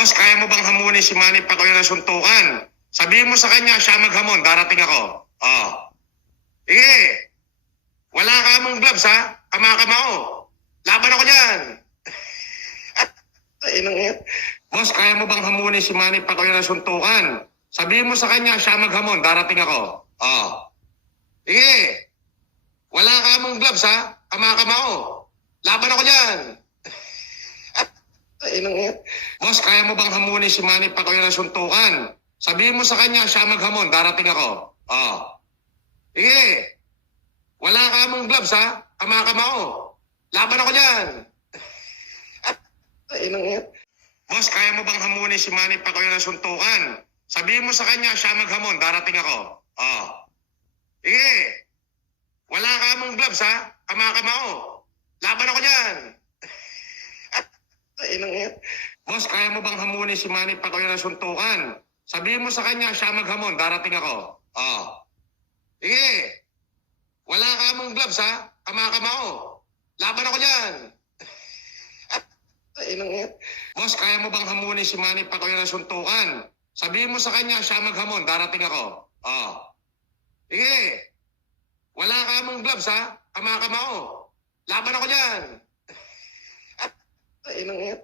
Boss, kaya mo bang hamunin si Manny Pacquiao ng suntukan? Sabihin mo sa kanya, siya maghamon, darating ako. Oh. Sige. Wala ka mong gloves, ha? Kamakamao. Laban ako dyan. Ay, nang yan. Boss, kaya mo bang hamunin si Manny Pacquiao ng suntukan? Sabihin mo sa kanya, siya maghamon, darating ako. Oh. Sige. Wala ka mong gloves, ha? Kamakamao. Laban ako dyan. Ay, nang yan. Boss, kaya mo bang hamunin si Manny Pacquiao ng suntukan? Sabihin mo sa kanya, siya maghamon, darating ako. Oh. Sige. Wala ka mong gloves, ha? Kamakamao. Laban ako dyan. Ay, nang yan. Boss, kaya mo bang hamunin si Manny Pacquiao ng suntukan? Sabihin mo sa kanya, siya maghamon, darating ako. Oh. Sige. Wala ka mong gloves, ha? Kamakamao. Laban ako dyan. Ay, nang yan. Boss, kaya mo bang hamunin si Manny Pacquiao ng suntukan? Sabihin mo sa kanya, siya maghamon, darating ako. Oh. Sige. Wala ka mong gloves, ha? Kamakamao. Laban ako dyan. Ay, nang yan. Boss, kaya mo bang hamunin si Manny Pacquiao ng suntukan? Sabihin mo sa kanya, siya maghamon, darating ako. Oh. Sige. Wala ka mong gloves, ha? Kamakamao. Laban ako dyan. Ay, nang yan.